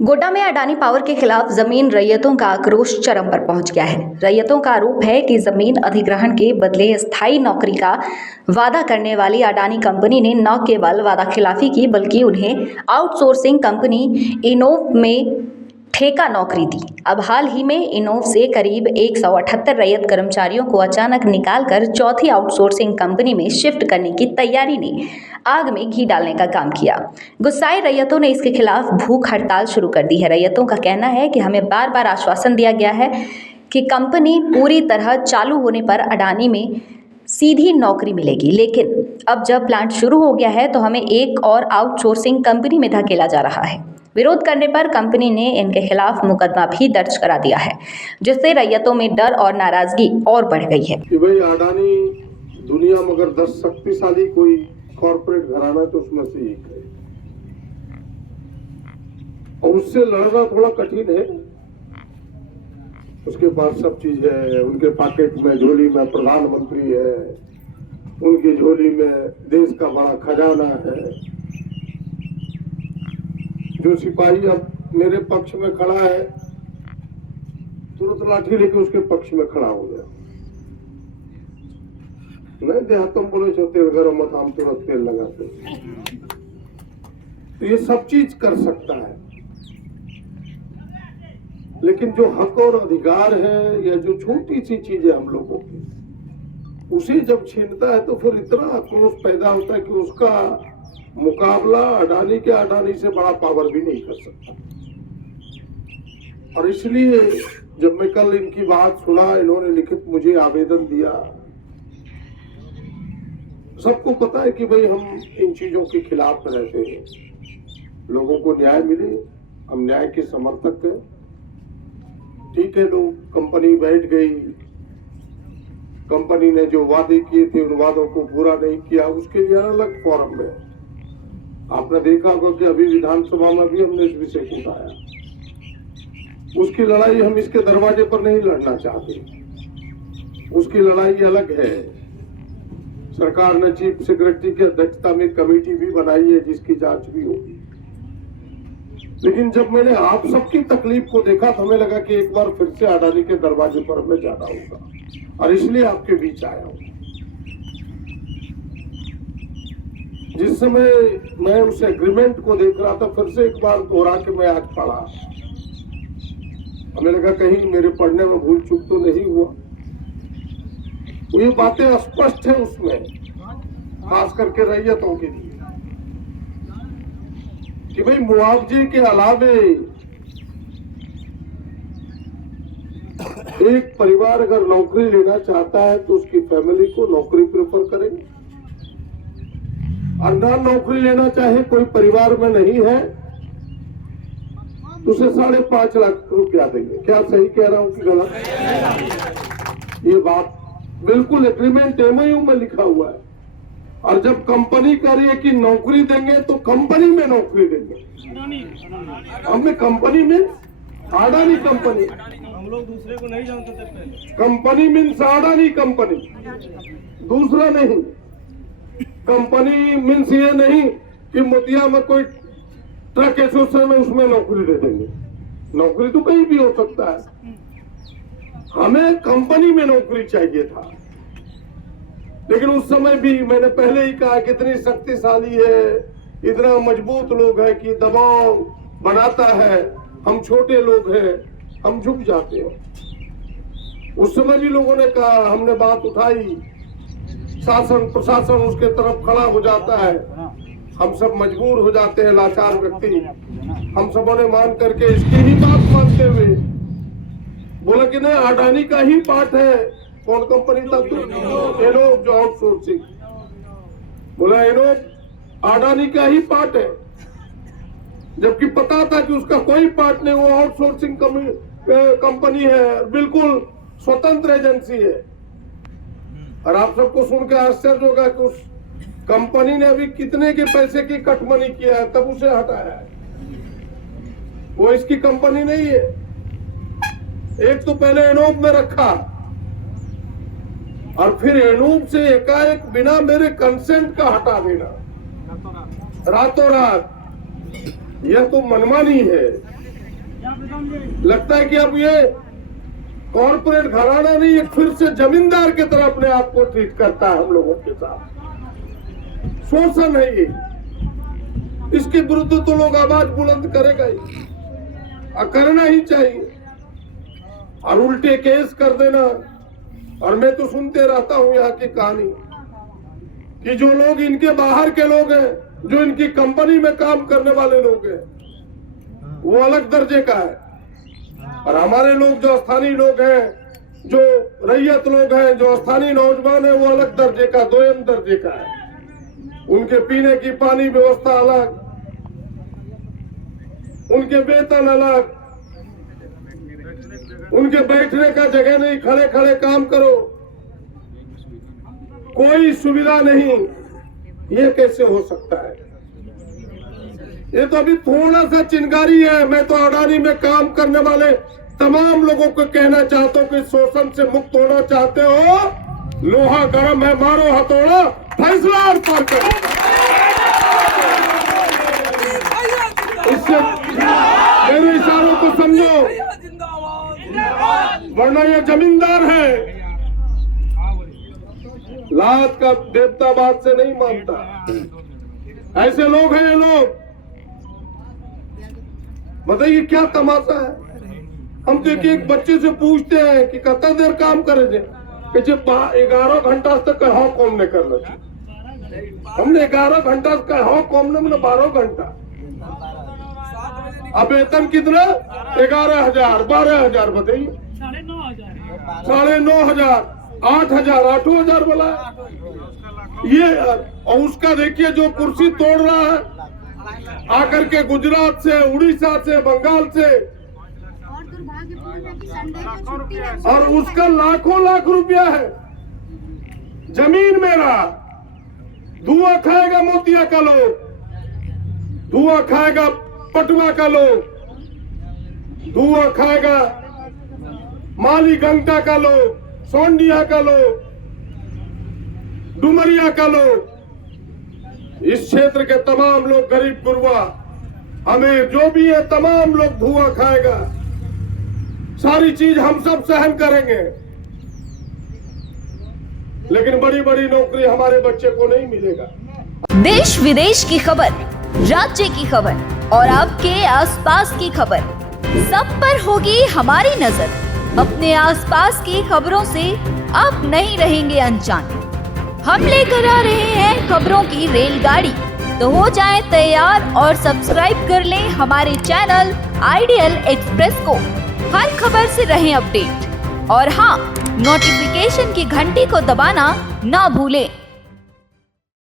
गोड्डा में अडानी पावर के खिलाफ जमीन रैयतों का आक्रोश चरम पर पहुंच गया है। रैयतों का आरोप है कि जमीन अधिग्रहण के बदले स्थायी नौकरी का वादा करने वाली अडानी कंपनी ने न केवल वादा खिलाफी की बल्कि उन्हें आउटसोर्सिंग कंपनी इनोव में ठेका नौकरी दी। अब हाल ही में इनोव से करीब 178 रैयत कर्मचारियों को अचानक निकालकर चौथी आउटसोर्सिंग कंपनी में शिफ्ट करने की तैयारी ने आग में घी डालने का काम किया। गुस्साए रैयतों ने इसके खिलाफ भूख हड़ताल शुरू कर दी है। रैयतों का कहना है कि हमें बार बार आश्वासन दिया गया है कि कंपनी पूरी तरह चालू होने पर अडानी में सीधी नौकरी मिलेगी, लेकिन अब जब प्लांट शुरू हो गया है तो हमें एक और आउटसोर्सिंग कंपनी में धकेला जा रहा है। विरोध करने पर कंपनी ने इनके खिलाफ मुकदमा भी दर्ज करा दिया है, जिससे रैयतों में डर और नाराजगी और बढ़ गई है कि भाई अडानी दुनिया में अगर 10 शक्तिशाली कोई कॉर्पोरेट घराना तो उसमें से एक है और उससे लड़ना थोड़ा कठिन है। उसके पास सब चीज है, उनके पॉकेट में झोली में प्रधानमंत्री है, उनकी झोली में देश का बड़ा खजाना है। जो सिपाही अब मेरे पक्ष में खड़ा है तुरंत लाठी लेके उसके पक्ष में खड़ा हो गया। नहीं देहातम बोले छो तेल गरम मत, हम तुरंत तेल लगाते। तो ये सब चीज कर सकता है, लेकिन जो हक और अधिकार है या जो छोटी सी चीज है हम लोगों की, उसे जब छीनता है तो फिर इतना आक्रोश पैदा होता है कि उसका मुकाबला अडानी से बड़ा पावर भी नहीं कर सकता। और इसलिए जब मैं कल इनकी बात सुना, इन्होंने लिखित मुझे आवेदन दिया। सबको पता है कि भाई हम इन चीजों के खिलाफ रहते हैं, लोगों को न्याय मिले, हम न्याय के समर्थक हैं। ठीक है, लोग कंपनी बैठ गई, कंपनी ने जो वादे किए थे उन वादों को पूरा नहीं किया, उसके लिए अलग फोरम में आपने देखा होगा कि अभी विधानसभा में भी हमने इस विषय को उठाया। उसकी लड़ाई हम इसके दरवाजे पर नहीं लड़ना चाहते, उसकी लड़ाई अलग है। सरकार ने चीफ सेक्रेटरी की अध्यक्षता में कमेटी भी बनाई है जिसकी जांच भी होगी। लेकिन जब मैंने आप सबकी तकलीफ को देखा तो हमें लगा कि एक बार फिर से अडानी के दरवाजे पर हमें जाना होगा, और इसलिए आपके बीच आया हूं। जिस समय मैं उस एग्रीमेंट को देख रहा था, फिर से एक बार दोहरा के मैं आज पढ़ा, हमें लगा कहीं मेरे पढ़ने में भूल चूक तो नहीं हुआ। तो ये बातें स्पष्ट है उसमें, खास करके रैयतों के लिए, कि भाई मुआवजे के अलावे एक परिवार अगर नौकरी लेना चाहता है तो उसकी फैमिली को नौकरी प्रेफर करेंगे, और ना नौकरी लेना चाहे, कोई परिवार में नहीं है तो उसे 5.5 लाख रुपया देंगे। क्या सही कह रहा हूं कि गलत? ये बात बिल्कुल एग्रीमेंट एमओयू में लिखा हुआ है। और जब कंपनी कह रही है कि नौकरी देंगे तो कंपनी में नौकरी देंगे। हमें कंपनी में अडानी कंपनी, हम लोग दूसरे को नहीं जानते थे पहले। कंपनी मीन्स अडानी कंपनी, दूसरा नहीं। कंपनी मीन्स ये नहीं कि मोतिया में कोई ट्रक एसोसिएशन है उसमें नौकरी दे देंगे। नौकरी तो कहीं भी हो सकता है, हमें कंपनी में नौकरी चाहिए था। लेकिन उस समय भी मैंने पहले ही कहा कितनी शक्तिशाली है, इतना मजबूत लोग है कि दबाव बनाता है, हम छोटे लोग हैं, हम झुक जाते हैं। उस समय भी लोगों ने कहा, हमने बात उठाई, शासन प्रशासन उसके तरफ खड़ा हो जाता है, हम सब मजबूर हो जाते हैं, लाचार व्यक्ति। हम सबों ने मान करके इसकी ही बात मानते हुए बोला कि नहीं, अडानी का ही पार्ट है। कौन कंपनी तक? इनोव, जो आउटसोर्सिंग, बोला इनोव अडानी का ही पार्ट है, जबकि पता था कि उसका कोई पार्ट नहीं, वो आउटसोर्सिंग कंपनी है, बिल्कुल स्वतंत्र एजेंसी है। और आप सबको सुन के आश्चर्य होगा कि उस कंपनी ने अभी कितने के पैसे की कटमनी किया है, तब उसे हटाया है। वो इसकी कंपनी नहीं है। एक तो पहले इनोव में रखा, और फिर इनोव से एकाएक बिना मेरे कंसेंट का हटा देना, रातों रात। यह तो मनमानी है। लगता है कि अब ये कॉर्पोरेट घराना नहीं, एक फिर से जमींदार की तरह अपने आप को ट्रीट करता है हम लोगों के साथ। शोषण है ये, इसके विरुद्ध तो लोग आवाज बुलंद करेगा ही और करना ही चाहिए। और उल्टे केस कर देना, और मैं तो सुनते रहता हूं यहाँ की कहानी कि जो लोग इनके बाहर के लोग हैं, जो इनकी कंपनी में काम करने वाले लोग हैं, वो अलग दर्जे का है, और हमारे लोग जो स्थानीय लोग हैं, जो रैयत लोग हैं, जो स्थानीय नौजवान है, वो अलग दर्जे का, दोयम दर्जे का है। उनके पीने की पानी व्यवस्था अलग, उनके वेतन अलग, उनके बैठने का जगह नहीं, खड़े खड़े काम करो, कोई सुविधा नहीं। ये कैसे हो सकता है? ये तो अभी थोड़ा सा चिंगारी है। मैं तो अडानी में काम करने वाले तमाम लोगों को कहना चाहता हूं कि शोषण से मुक्त होना चाहते हो, लोहा गर्म है, मारो हथौड़ा, फैसला और पार करो। इससे मेरे इशारों को समझो, वरना ये जमींदार है, लात का देवता बात से नहीं मानता। ऐसे लोग हैं ये लोग। बताइए क्या तमाशा है। हम तो एक बच्चे से पूछते हैं कि कितना देर काम करे थे, कि जब 11 घंटा तक कहो कौन ने करना चाहिए। हमने 11 घंटा कहो कौन ने, मतलब 12 घंटा। अब वेतन कितना? 11,000, 12,000, बताइए। 9,500, 8,000, 8,000 बोला ये। और उसका देखिए जो कुर्सी तोड़ रहा है आकर के गुजरात से, उड़ीसा से, बंगाल से, और उसका लाखों लाख रुपया है। जमीन मेरा, धुआं खाएगा मोतिया का लोग, धुआं खाएगा पटवा का लोग, धुआं खाएगा माली गंगा का लोग, सोंडिया का लोग, डुमरिया का लोग। इस क्षेत्र के तमाम लोग, गरीब गुरबा अमीर जो भी है, तमाम लोग धुआं खाएगा। सारी चीज हम सब सहन करेंगे, लेकिन बड़ी बड़ी नौकरी हमारे बच्चे को नहीं मिलेगा। देश विदेश की खबर, राज्य की खबर और आपके आसपास की खबर, सब पर होगी हमारी नजर। अपने आसपास की खबरों से आप नहीं रहेंगे अनजान। हम लेकर आ रहे हैं खबरों की रेलगाड़ी, तो हो जाएं तैयार और सब्सक्राइब कर लें हमारे चैनल आइडियल एक्सप्रेस को। हर खबर से रहें अपडेट, और हाँ, नोटिफिकेशन की घंटी को दबाना ना भूलें।